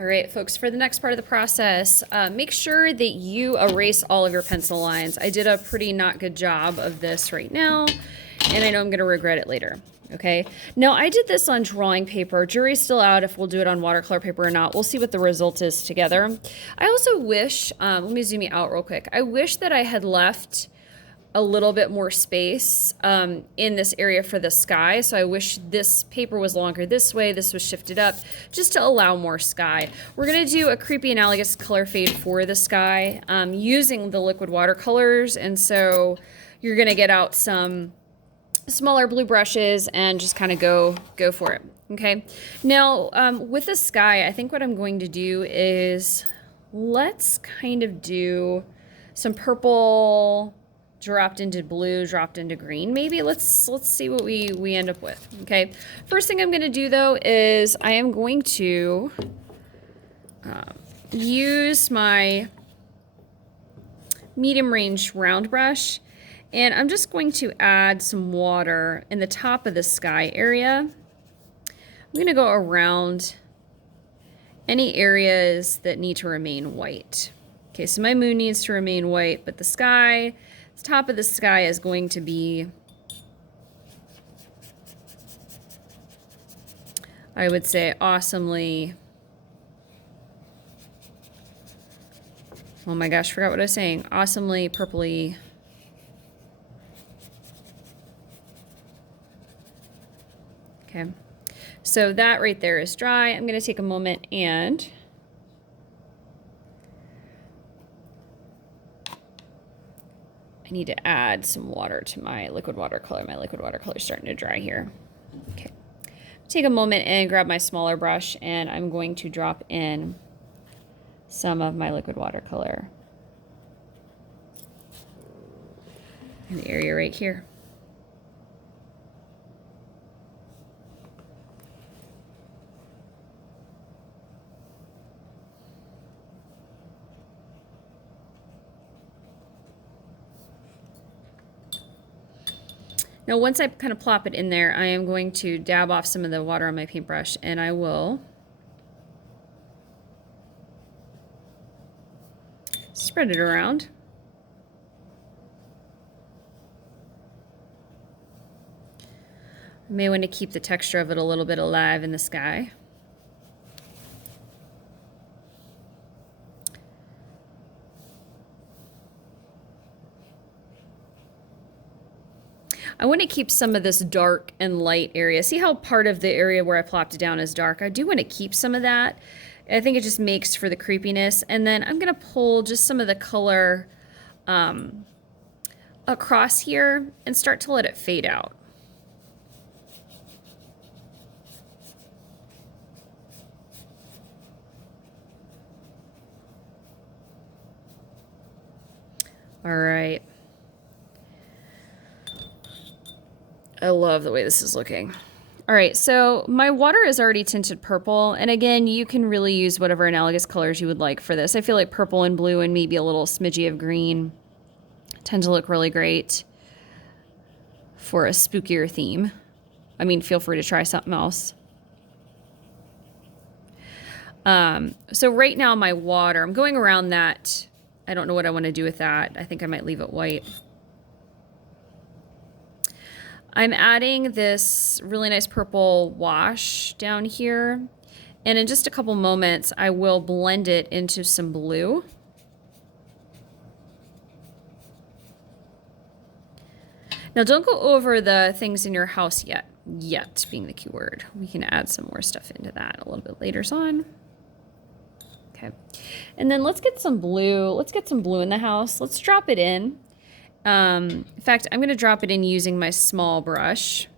All right, folks, for the next part of the process, make sure that you erase all of your pencil lines. I did a pretty not good job of this right now, and I know I'm going to regret it later. Okay, now I did this on drawing paper. Jury's still out if we'll do it on watercolor paper or not. We'll see what the result is together. I also wish, let me zoom you out real quick. I wish that I had left a little bit more space in this area for the sky. So I wish this paper was longer this way, this was shifted up, just to allow more sky. We're gonna do a creepy analogous color fade for the sky using the liquid watercolors. And so you're gonna get out some smaller blue brushes and just kind of go for it, okay? Now, with the sky, I think what I'm going to do is, let's kind of do some purple, dropped into blue, dropped into green. Maybe let's see what we end up with. Okay. First thing I'm going to do though is I am going to use my medium range round brush, and I'm just going to add some water in the top of the sky area. I'm going to go around any areas that need to remain white. Okay, so my moon needs to remain white, but the sky, the top of the sky is going to be, I would say, awesomely, oh my gosh, forgot what I was saying, awesomely purpley. Okay, so that right there is dry. I'm going to take a moment and I need to add some water to my liquid watercolor. My liquid watercolor is starting to dry here. Okay, take a moment and grab my smaller brush, and I'm going to drop in some of my liquid watercolor in the area right here. Now, once I kind of plop it in there, I am going to dab off some of the water on my paintbrush, and I will spread it around. I may want to keep the texture of it a little bit alive in the sky. I want to keep some of this dark and light area. See how part of the area where I plopped it down is dark? I do want to keep some of that. I think it just makes for the creepiness. And then I'm going to pull just some of the color across here and start to let it fade out. All right. I love the way this is looking. All right, so my water is already tinted purple. And again, you can really use whatever analogous colors you would like for this. I feel like purple and blue and maybe a little smidgy of green tend to look really great for a spookier theme. I mean, feel free to try something else. So right now my water, I'm going around that. I don't know what I want to do with that. I think I might leave it white. I'm adding this really nice purple wash down here, and in just a couple moments I will blend it into some blue. Now don't go over the things in your house yet being the key word. We can add some more stuff into that a little bit later on. Okay, and then let's get some blue. Let's get some blue in the house. Let's drop it in. In fact, I'm going to drop it in using my small brush.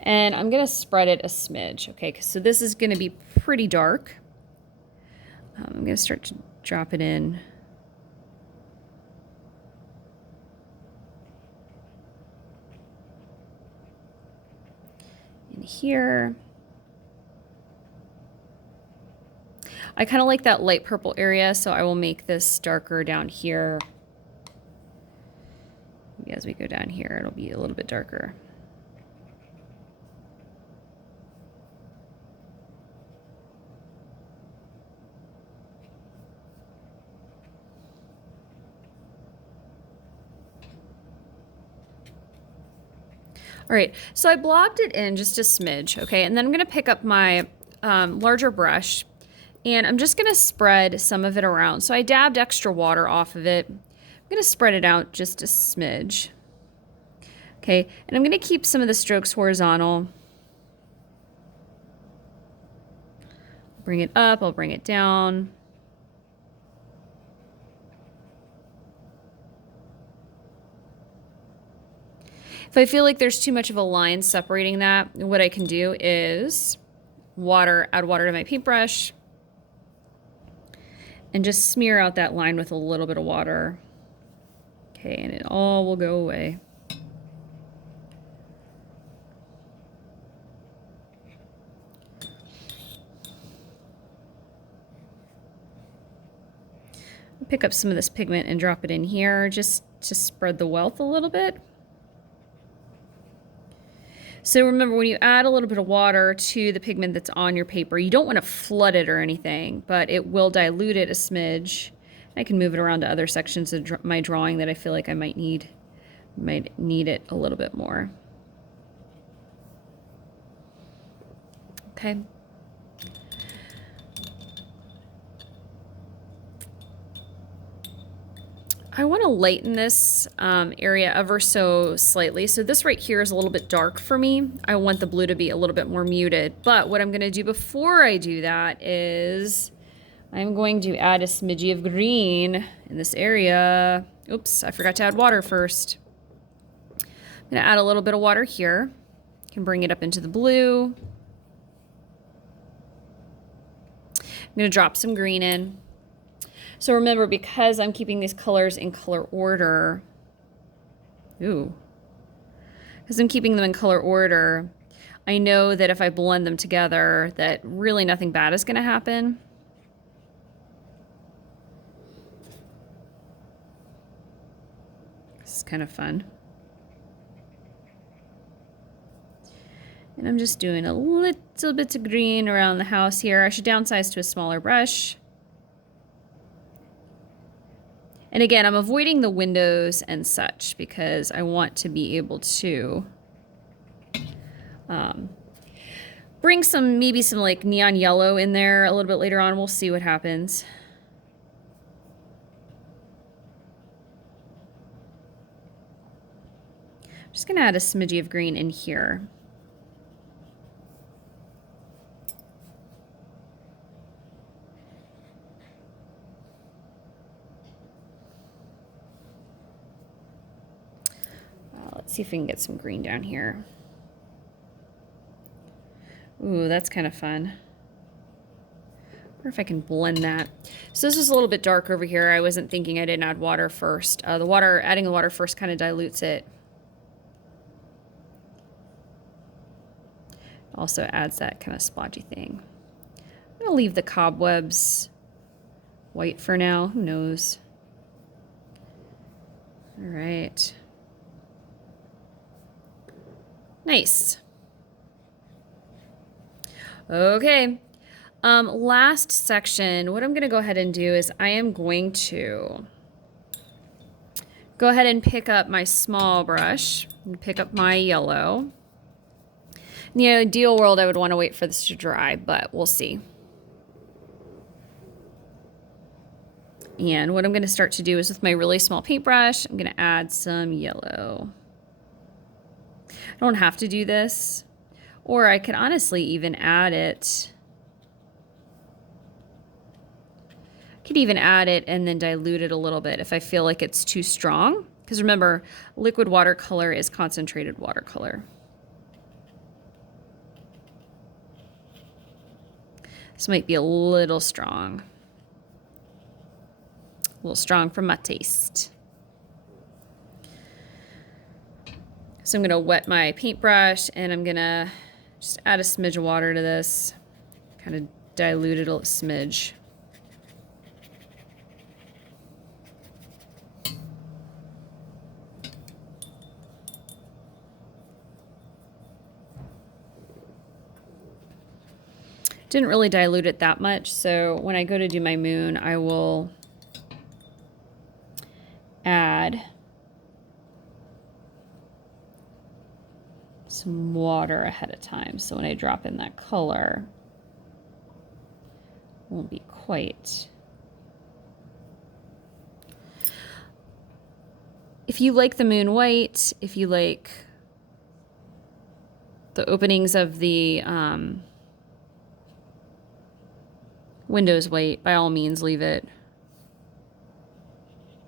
And I'm going to spread it a smidge. Okay, so this is going to be pretty dark. I'm going to start to drop it in. In here. I kind of like that light purple area, so I will make this darker down here. Maybe as we go down here, it'll be a little bit darker. All right, so I blobbed it in just a smidge, okay? And then I'm gonna pick up my larger brush and I'm just gonna spread some of it around. So I dabbed extra water off of it. I'm gonna spread it out just a smidge. Okay, and I'm gonna keep some of the strokes horizontal. Bring it up, I'll bring it down. If I feel like there's too much of a line separating that, what I can do is add water to my paintbrush and just smear out that line with a little bit of water. Okay, and it all will go away. Pick up some of this pigment and drop it in here just to spread the wealth a little bit. So remember, when you add a little bit of water to the pigment that's on your paper, you don't want to flood it or anything, but it will dilute it a smidge. I can move it around to other sections of my drawing that I feel like I might need it a little bit more. Okay. I want to lighten this area ever so slightly. So this right here is a little bit dark for me. I want the blue to be a little bit more muted. But what I'm going to do before I do that is I'm going to add a smidgy of green in this area. Oops, I forgot to add water first. I'm going to add a little bit of water here. Can bring it up into the blue. I'm going to drop some green in. So remember, because I'm keeping these colors in color order, because I'm keeping them in color order, I know that if I blend them together, that really nothing bad is going to happen. This is kind of fun. And I'm just doing a little bit of green around the house here. I should downsize to a smaller brush. And again, I'm avoiding the windows and such because I want to be able to bring maybe some like neon yellow in there a little bit later on. We'll see what happens. I'm just gonna add a smidgy of green in here. Let's see if we can get some green down here. Ooh, that's kind of fun. I wonder if I can blend that. So this is a little bit dark over here. I wasn't thinking I didn't add water first. Adding the water first kind of dilutes it. Also adds that kind of splotchy thing. I'm gonna leave the cobwebs white for now. Who knows? All right. Nice. Okay. Last section, what I'm going to go ahead and do is I am going to go ahead and pick up my small brush and pick up my yellow. In the ideal world, I would want to wait for this to dry, but we'll see. And what I'm going to start to do is with my really small paintbrush, I'm going to add some yellow. I don't have to do this, or I could honestly even add it. I could even add it and then dilute it a little bit if I feel like it's too strong. Because remember, liquid watercolor is concentrated watercolor. This might be a little strong. A little strong for my taste. So I'm going to wet my paintbrush and I'm going to just add a smidge of water to this. Kind of dilute it a smidge. Didn't really dilute it that much, so when I go to do my moon, I will add some water ahead of time. So when I drop in that color, it won't be quite. If you like the moon white, if you like the openings of the windows white, by all means leave it.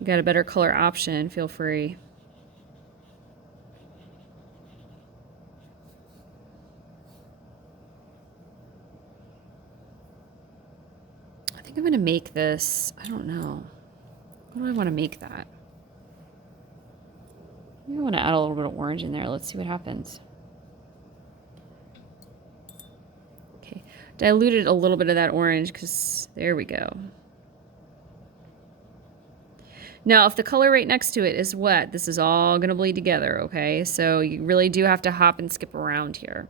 You got a better color option, feel free. I think I'm gonna make this, I don't know. What do I want to make that? Maybe I want to add a little bit of orange in there. Let's see what happens. Okay, diluted a little bit of that orange because there we go. Now, if the color right next to it is wet, this is all going to bleed together, okay? So you really do have to hop and skip around here.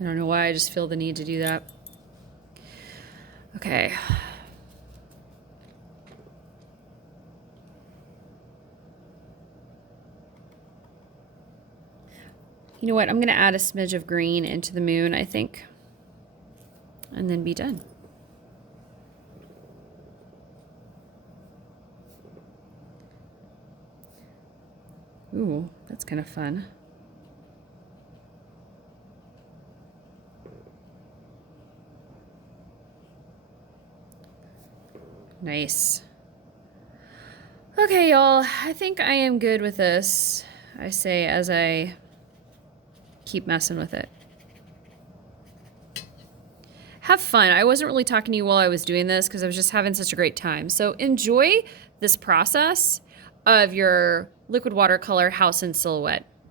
I don't know why, I just feel the need to do that. Okay. You know what? I'm going to add a smidge of green into the moon, I think. And then be done. Ooh, that's kind of fun. Nice. Okay, y'all. I think I am good with this. I say as I keep messing with it. Have fun. I wasn't really talking to you while I was doing this because I was just having such a great time. So enjoy this process of your liquid watercolor house in silhouette.